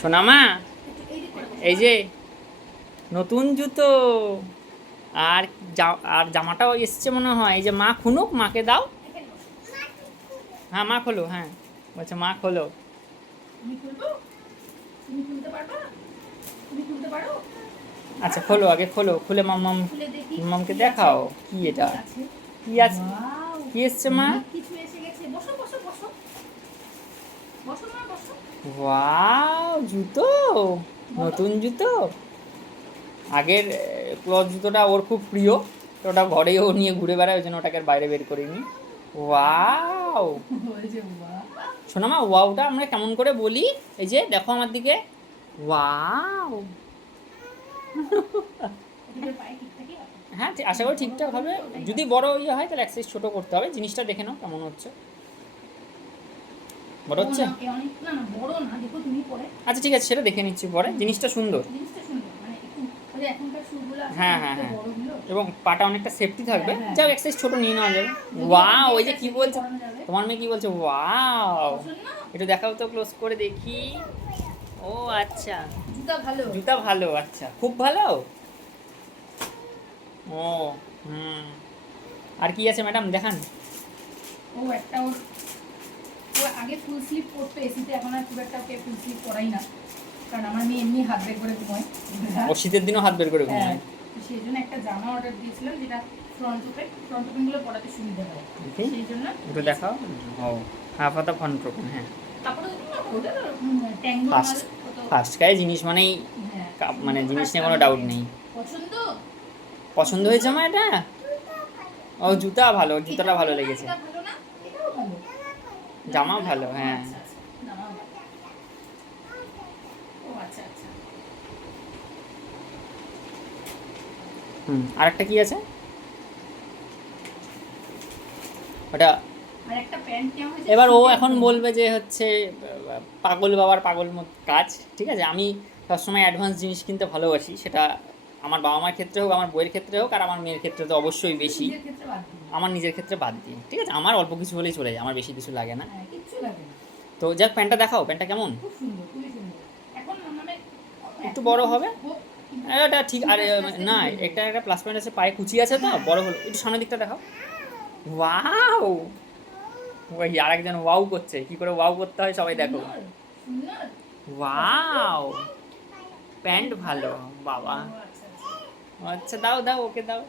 সোনামা, এই যে নতুন জুতো। আর আর জামাটাও এসছে মনে হয়। এই যে মা খুনুক, মাকে দাও। হ্যাঁ মা খোলো, হ্যাঁ বলছে মা খোলো। আচ্ছা খোলো, আগে খোলো, খুলে মাম্মামকে দেখাও কি এটা, কি আছে, কি এসছে মা। ওয়াও, জুতো, নতুন জুতো। আগের ক্লথ জুতোটা ওর খুব প্রিয়, তো ওটা ঘরেই ও নিয়ে ঘুরে বেড়ায়, ওই জন্য ওটাকে আর বাইরে বের করিনি। ওয়াও, শোনো মা, ওয়াওটা আমরা কেমন করে বলি? এই যে দেখো আমার দিকে, ওয়াও। হ্যাঁ আশা করি ঠিকঠাক হবে। যদি বড় ইয়ে হয় তাহলে এক সাইজ ছোটো করতে হবে। জিনিসটা দেখে নাও কেমন হচ্ছে। বড় হচ্ছে? আচ্ছা ঠিক আছে, সেটা দেখে নিচ্ছি পরে। জিনিসটা সুন্দর। হ্যাঁ হ্যাঁ হ্যাঁ, এবং পাটা অনেকটা সেফটি থাকবে। যাও এক সাইজ ছোটো নিয়ে নেওয়া যাবে। ওয়াও, ওই যে কি বলছে তোমার মেয়ে, কি বলছে? ওয়াও, একটু দেখাও তো ক্লোজ করে দেখি। ও আচ্ছা, জুতা ভালো, আচ্ছা খুব ভালো। ও হুম, আর কি আছে ম্যাডাম দেখান। ও একটা ওর আগে ফুল স্লিভ পরতো এসিতে, এখন আর খুব একটা ওকে ফুল স্লিভ পরাই না, কারণ আমার মেয়ে এমনি হাত বের করে ঘুমায়। ও শীতের দিনও হাত বের করে ঘুমায়। সেই জন্য একটা জামা অর্ডার দিয়েছিলাম, যেটা ফ্রন্ট ওপেন গুলো পরাতে সুবিধা হয়, সেই জন্য। একটু দেখাও। ও হাফ হাতা ফ্রন্ট ওপেন, হ্যাঁ। তারপরে ওটা ট্যাঙ্গো ফার্স্ট গায়ে জিনিস মানেই মানে জিনিস নিয়ে কোনো ডাউট নেই। পছন্দ হয়েছে আমার এটা। ও জুতা ভালো, জুতাটা ভালো লেগেছে। জামা ভালো, হ্যাঁ। আরেকটা কি আছে ওটা? এবার ও এখন বলবে যে হচ্ছে পাগল বাবার পাগল মতো কাজ। ঠিক আছে, আমি সবসময় অ্যাডভান্স জিনিস কিনতে ভালোবাসি, সেটা আমার বাবা মার ক্ষেত্রে হোক, আমার বইয়ের ক্ষেত্রে হোক, আর আমার মেয়ের ক্ষেত্রে তো অবশ্যই বেশি। আমার নিজের ক্ষেত্রে বাদ দিই, ঠিক আছে, আমার অল্প কিছু হলেই চলে যায়, আমার বেশি কিছু লাগে না। তো যাক, প্যান্টটা দেখাও, প্যান্টটা কেমন? একটু বড় হবে এটা ঠিক। আর না, একটা একটা প্লাস পয়েন্ট আছে, পায়ে কুচি আছে, তো বড় হলো। একটু সামনের দিকটা দেখাও। ওয়াও, ওই আরেকজন ওয়াও করছে, কি করে ওয়াও করতে হয় সবাই দেখো। ওয়াও, প্যান্ট ভালো বাবা। আচ্ছা দাও দাও, ওকে দাও।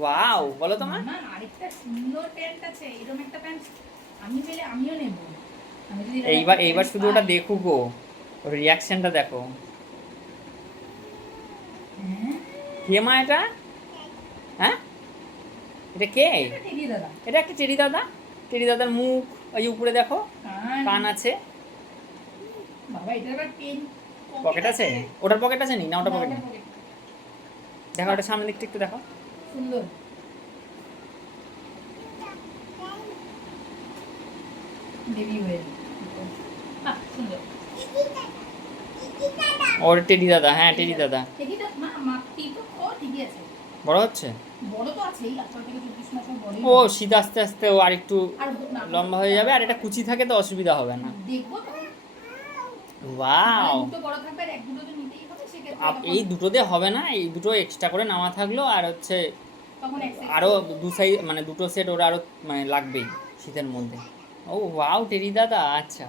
ওয়াও, বলো তোমার। আরেকটা সুন্দর প্যান্ট আছে, এরকম একটা প্যান্ট আমি পেলে আমিও নেব। এইবার শুধু ওটা দেখো গো, ওর রিয়াকশনটা দেখো। কে মা এটা? হ্যাঁ এটা কে? এটা একটা টেরি দাদা। টেরি দাদার মুখ, ওই উপরে দেখো কান আছে। পকেট আছে? ওটার পকেট আছে নি না? ওটা পকেট দেখো, ওটা সামনের দিকটা একটু দেখো। সুন্দর বেবি ওয়েল, সুন্দর। ওর টেডি দাদা, হ্যাঁ টেডি দাদা। বড় হচ্ছে? ও শীত আস্তে আস্তে ও আরেকটু লম্বা হয়ে যাবে, আর এটা কুচি থাকে তো অসুবিধা হবে না। ওয়াও, এই দুটোতে হবে না, এই দুটো এক্সট্রা করে নেওয়া থাকলো, আর হচ্ছে আরও দু সাইজ মানে দুটো সেট ওর আরও মানে লাগবেই শীতের মধ্যে। ও ওয়াও, টেরি দাদা, আচ্ছা।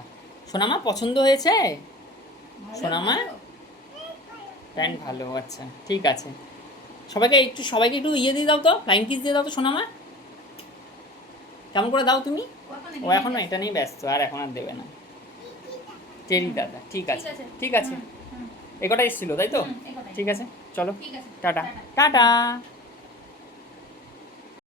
সোনামা পছন্দ হয়েছে? সোনামা প্যান্ট ভালো, আচ্ছা ঠিক আছে। সবাইকে একটু ইয়ে দিয়ে দাও তো, ফ্লাইং কিস দিয়ে দাও তো সোনামা। কেমন করে দাও তুমি? ও এখন এটা নিয়ে ব্যস্ত, আর এখন আর দেবে না। টেরি দাদা, ঠিক আছে ঠিক আছে। এ কটা এসেছিলো তাই তো? ঠিক আছে, চলো টাটা টাটা।